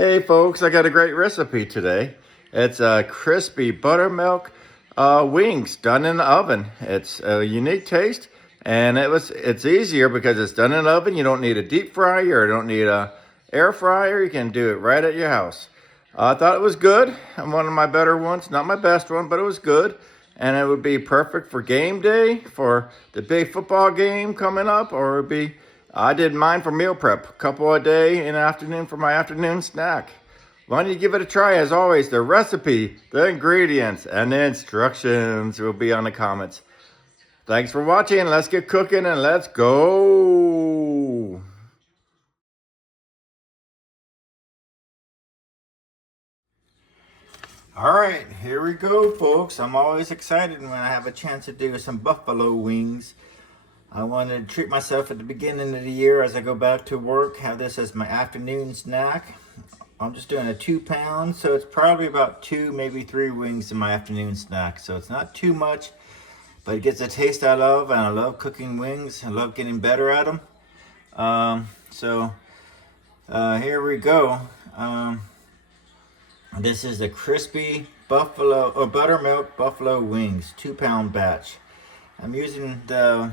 Hey folks, I got a great recipe today. It's crispy buttermilk wings done in the oven. It's a unique taste, and it's easier because it's done in the oven. You don't need a deep fryer or don't need a air fryer. You can do it right at your house. I thought it was good. One of my better ones, not my best one, but it was good. And it would be perfect for game day, for the big football game coming up, or it would be I did mine for meal prep, a couple a day in the afternoon for my afternoon snack. Why don't you give it a try? As always, the recipe, the ingredients, and the instructions will be on the comments. Thanks for watching. Let's get cooking and let's go. All right, here we go, folks. I'm always excited when I have a chance to do some buffalo wings. I wanted to treat myself at the beginning of the year as I go back to work, have this as my afternoon snack. I'm just doing a 2 pound, so it's probably about 2, maybe 3 wings in my afternoon snack. So it's not too much, but it gets a taste I love, and I love cooking wings. I love getting better at them. Here we go. This is the crispy buffalo or buttermilk buffalo wings, 2 pound batch. I'm using the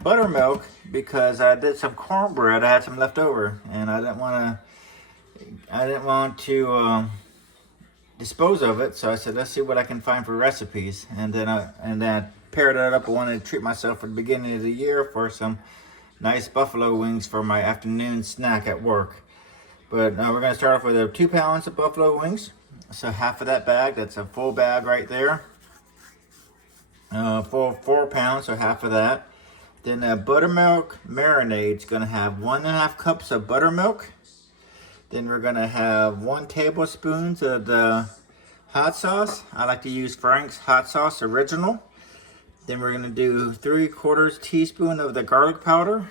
buttermilk because I did some cornbread. I had some left over, and I didn't want to dispose of it. So I said, let's see what I can find for recipes. And then I paired it up. I wanted to treat myself at the beginning of the year for some nice buffalo wings for my afternoon snack at work. But we're going to start off with 2 pounds of buffalo wings. So half of that bag, that's a full bag right there. For 4 pounds, so half of that. Then buttermilk marinade is going to have 1.5 cups of buttermilk. Then we're going to have 1 tablespoon of the hot sauce. I like to use Frank's hot sauce original. Then we're going to do 3/4 teaspoon of the garlic powder.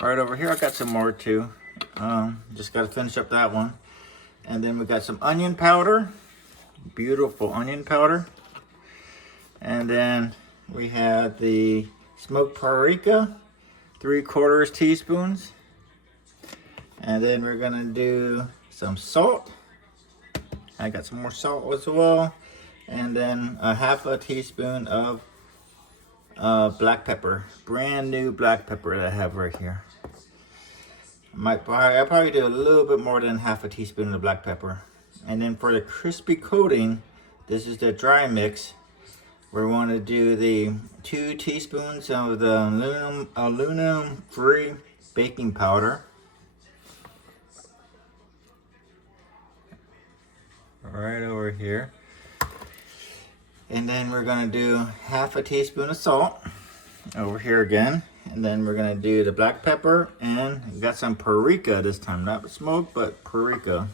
Right over here, I got some more too. Just got to finish up that one. And then we got some onion powder, beautiful onion powder. And then we have the smoked paprika, 3/4 teaspoons. And then we're gonna do some salt. I got some more salt as well. And then a 1/2 teaspoon of black pepper, brand new black pepper that I have right here. I'll probably do a little bit more than 1/2 teaspoon of black pepper. And then for the crispy coating, this is the dry mix. We want to do the 2 teaspoons of the aluminum-free baking powder. Right over here. And then we're going to do 1/2 teaspoon of salt over here again. And then we're going to do the black pepper, and we got some paprika this time, not smoked, but paprika.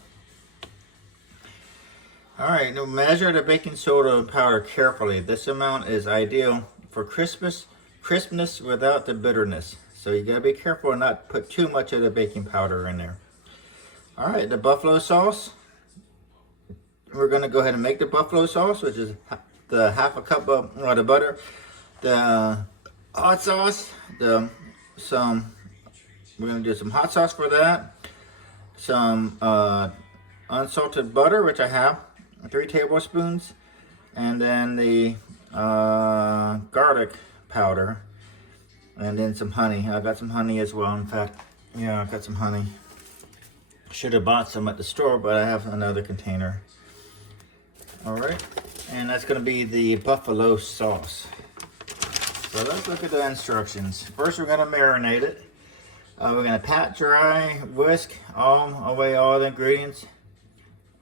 All right, now measure the baking soda powder carefully. This amount is ideal for crispness without the bitterness. So you gotta be careful and not put too much of the baking powder in there. All right, the buffalo sauce. We're gonna go ahead and make the buffalo sauce, which is the 1/2 cup of the butter, the hot sauce, we're gonna do some hot sauce for that, some unsalted butter, which I have 3 tablespoons, and then the garlic powder, and then some honey. I got some honey as well. In fact, yeah, I got some honey. Should have bought some at the store, but I have another container. All right, and that's going to be the buffalo sauce. So let's look at the instructions. First, we're going to marinate it. We're going to pat dry, whisk away all the ingredients.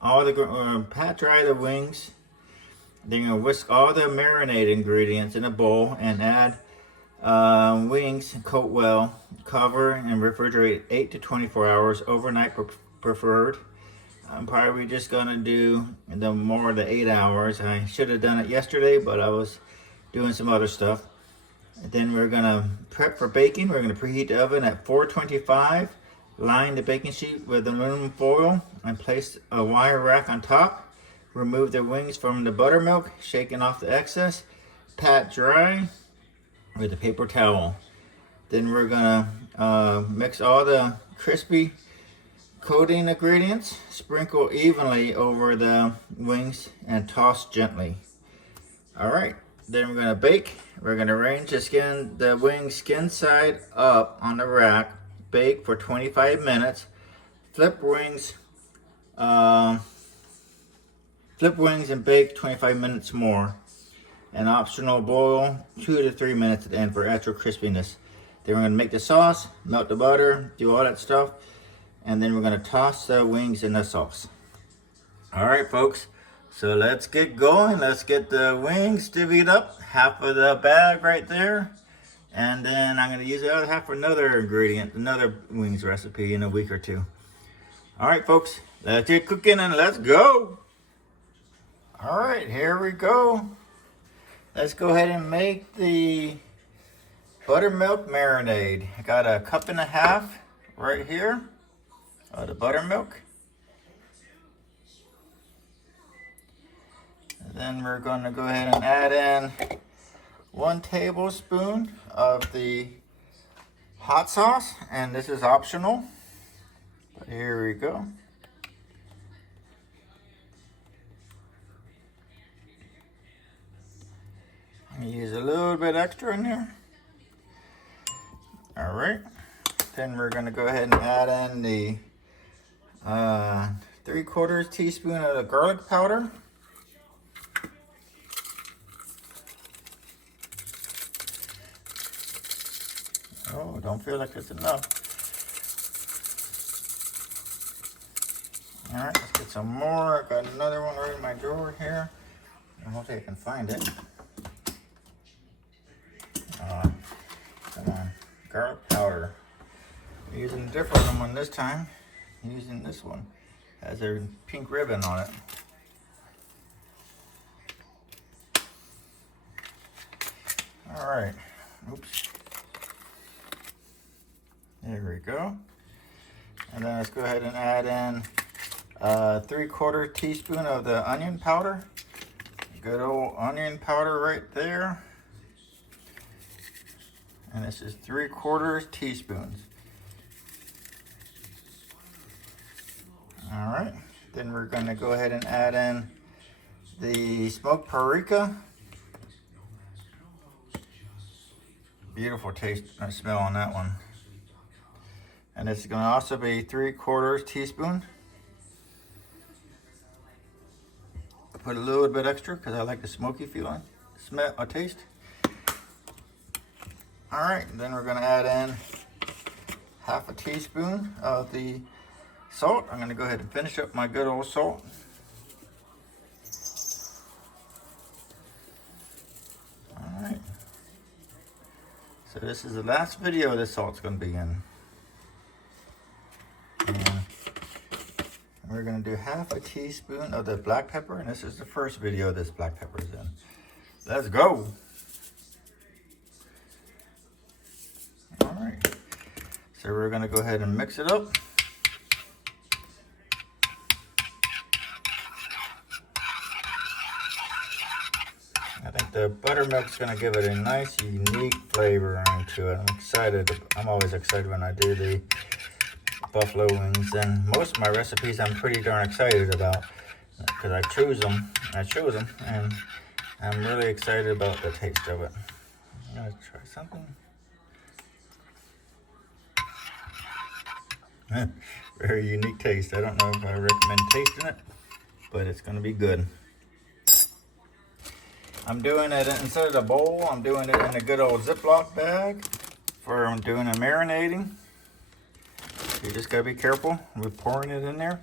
Pat dry the wings. Then you're gonna whisk all the marinade ingredients in a bowl and add wings, coat well, cover and refrigerate 8 to 24 hours, overnight preferred. I'm probably just gonna do more of the 8 hours. I should have done it yesterday, but I was doing some other stuff. And then we're gonna prep for baking. We're gonna preheat the oven at 425. Line the baking sheet with aluminum foil and place a wire rack on top. Remove the wings from the buttermilk, shaking off the excess. Pat dry with a paper towel. Then we're gonna mix all the crispy Coating ingredients, sprinkle evenly over the wings and toss gently. All right, then we're gonna bake. We're gonna arrange the wing skin side up on the rack. Bake for 25 minutes. Flip wings, and bake 25 minutes more. An optional boil 2 to 3 minutes at the end for extra crispiness. Then we're gonna make the sauce, melt the butter, do all that stuff, and then we're gonna toss the wings in the sauce. All right, folks, so let's get going. Let's get the wings divvied up, half of the bag right there, and then I'm gonna use the other half for another ingredient, another wings recipe in a week or two. All right, folks, let's get cooking and let's go. All right, here we go. Let's go ahead and make the buttermilk marinade. I got a 1.5 cups right here of the buttermilk. And then we're going to go ahead and add in 1 tablespoon of the hot sauce, and this is optional, but here we go. I'm going to use a little bit extra in here. All right, then we're going to go ahead and add in the 3/4 teaspoon of the garlic powder. Oh, don't feel like it's enough. All right, let's get some more. I got another one right in my drawer here. I hopefully I can find it. Come on, garlic powder. I'm using a different one this time. I'm using this one. It has a pink ribbon on it. All right. Oops. There we go. And then let's go ahead and add in 3/4 teaspoon of the onion powder. Good old onion powder right there. And this is 3/4 teaspoons. All right. Then we're going to go ahead and add in the smoked paprika. Beautiful taste and smell on that one. And it's going to also be 3/4 teaspoon. Put a little bit extra because I like the smoky feeling, smell, or taste. All right, then we're going to add in 1/2 teaspoon of the salt. I'm going to go ahead and finish up my good old salt. All right. So this is the last video this salt's going to be in. And we're going to do 1/2 teaspoon of the black pepper, and this is the first video this black pepper is in. Let's go. All right. So we're going to go ahead and mix it up. I think the buttermilk's going to give it a nice, unique flavor into it. I'm excited. I'm always excited when I do the buffalo wings, and most of my recipes I'm pretty darn excited about because I chose them, and I'm really excited about the taste of it. I'm going to try something. Very unique taste. I don't know if I recommend tasting it, but it's going to be good. I'm doing it instead of the bowl, I'm doing it in a good old Ziploc bag for doing a marinating. You just gotta be careful with pouring it in there.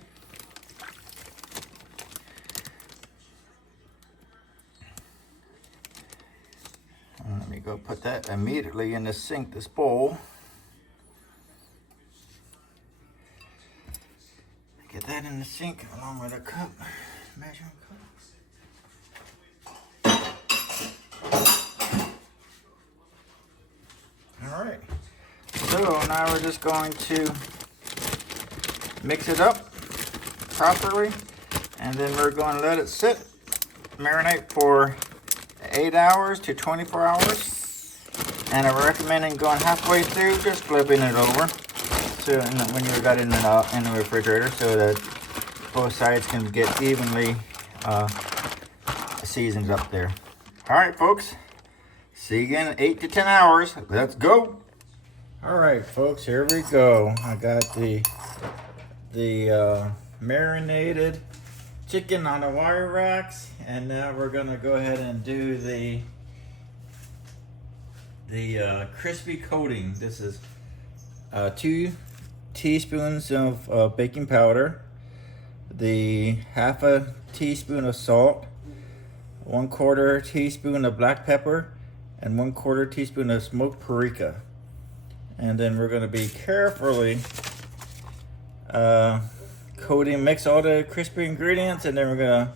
Let me go put that immediately in the sink, this bowl. Get that in the sink along with a cup, measuring cup. All right, so now we're just going to mix it up properly, and then we're going to let it sit, marinate for 8 hours to 24 hours. And I'm recommending going halfway through, just flipping it over. so when you got it in the refrigerator, so that both sides can get evenly seasoned up there. All right, folks. See you again in 8 to 10 hours. Let's go. All right, folks. Here we go. I got the marinated chicken on the wire racks, and now we're gonna go ahead and do the crispy coating. This is 2 teaspoons of baking powder, the half a teaspoon of salt, 1/4 teaspoon of black pepper, and 1/4 teaspoon of smoked paprika. And then we're going to be carefully coating, mix all the crispy ingredients, and then we're going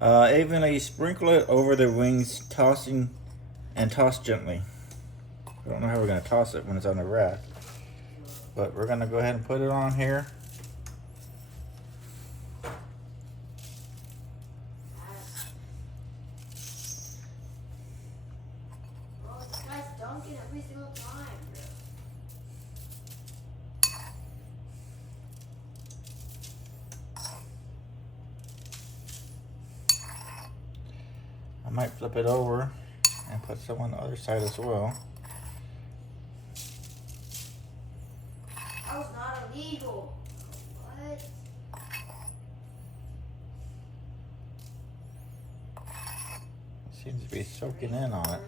to evenly sprinkle it over the wings, tossing and toss gently. I don't know how we're going to toss it when it's on the rack, but we're going to go ahead and put it on here. I might flip it over and put some on the other side as well. That was not illegal. What? Seems to be soaking in on it.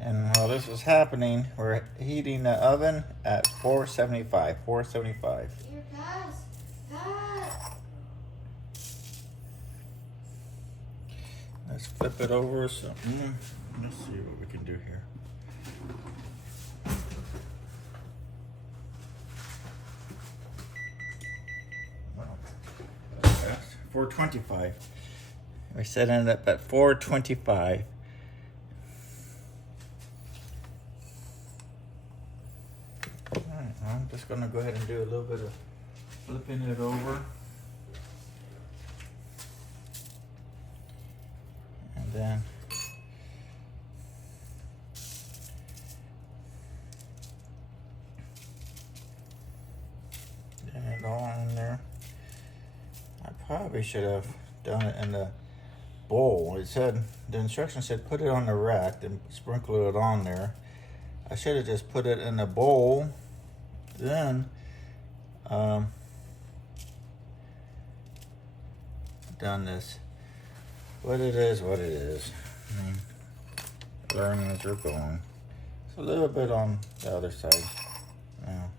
And while this is happening, we're heating the oven at 475. 475. Here, pass. Let's flip it over. So, let's see what we can do here. Wow. 425. We're setting it up at 425. Alright, I'm just going to go ahead and do a little bit of flipping it over. And then get it all in there. I probably should have done it in the bowl. It said, the instructions said put it on the rack and sprinkle it on there. I should have just put it in the bowl, then done this. What it is. I mean, learning as we're going. It's a little bit on the other side now.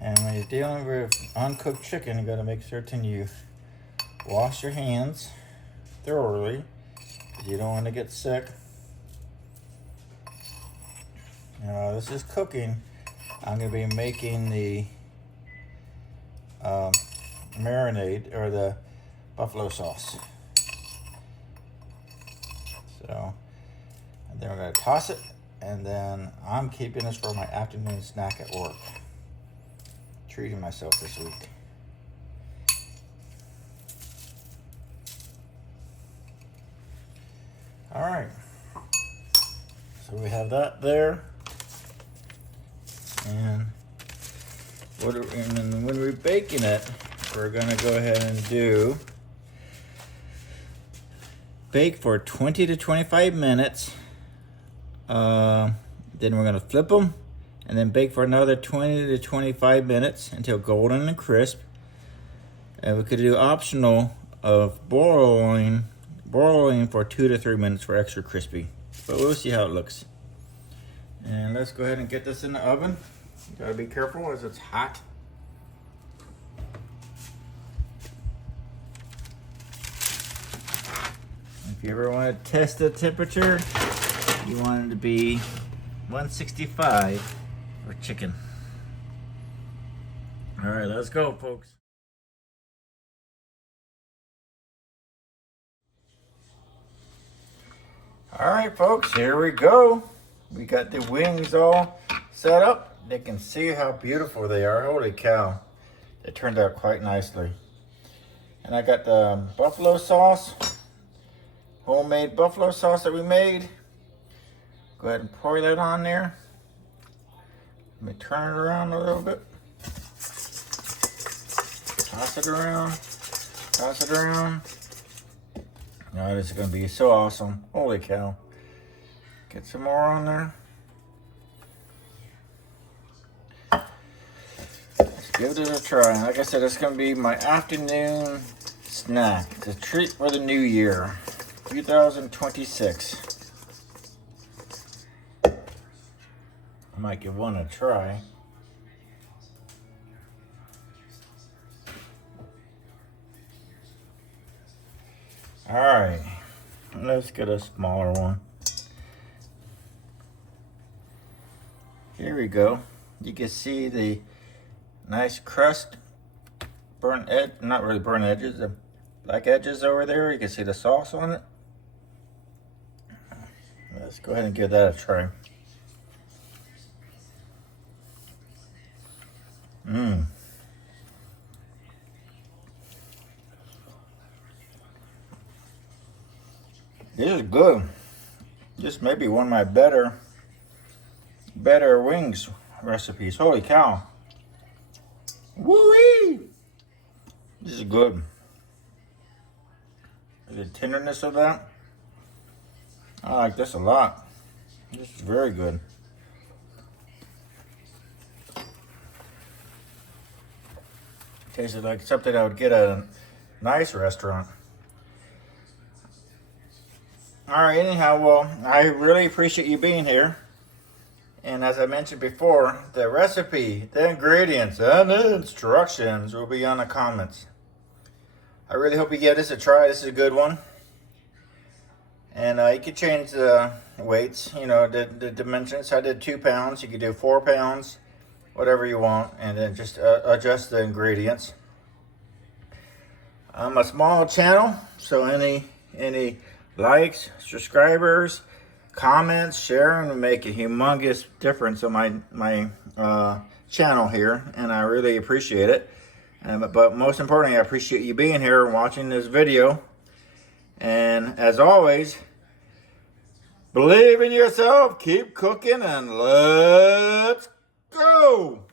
And when you're dealing with uncooked chicken, you gotta make certain you wash your hands thoroughly, because you don't want to get sick. Now, this is cooking. I'm gonna be making the marinade, or the buffalo sauce. So, and then we're gonna toss it, and then I'm keeping this for my afternoon snack at work. Treating myself this week. All right, so we have that there, and then when we're baking it, we're gonna go ahead and bake for 20 to 25 minutes. Then we're gonna flip them, and then bake for another 20 to 25 minutes until golden and crisp. And we could do optional of broiling for 2 to 3 minutes for extra crispy. But we'll see how it looks. And let's go ahead and get this in the oven. You gotta be careful as it's hot. If you ever want to test the temperature, you want it to be 165 for chicken. All right, let's go, folks. All right, folks, here we go. We got the wings all set up. They can see how beautiful they are. Holy cow. They turned out quite nicely. And I got the buffalo sauce. homemade buffalo sauce that we made. Go ahead and pour that on there. Let me turn it around a little bit. Toss it around. Toss it around. Oh, this is going to be so awesome. Holy cow. Get some more on there. Let's give it a try. Like I said, it's going to be my afternoon snack. It's a treat for the new year, 2026. I might give one a try. All right, let's get a smaller one. Here we go. You can see the nice crust, burnt edge, not really burnt edges, the black edges over there. You can see the sauce on it. Let's go ahead and give that a try. This is good. This may be one of my better wings recipes. Holy cow. Woo-wee! This is good. The tenderness of that. I like this a lot. This is very good. Tasted like something I would get at a nice restaurant. All right, anyhow, well, I really appreciate you being here. And as I mentioned before, the recipe, the ingredients, and the instructions will be on the comments. I really hope you give this a try. This is a good one. And you can change the weights, you know, the dimensions. I did 2 pounds. You could do 4 pounds, whatever you want. And then just adjust the ingredients. I'm a small channel, so any likes, subscribers, comments, sharing will make a humongous difference on my channel here, and I really appreciate it. But most importantly, I appreciate you being here and watching this video. And as always, believe in yourself, keep cooking, and let's go!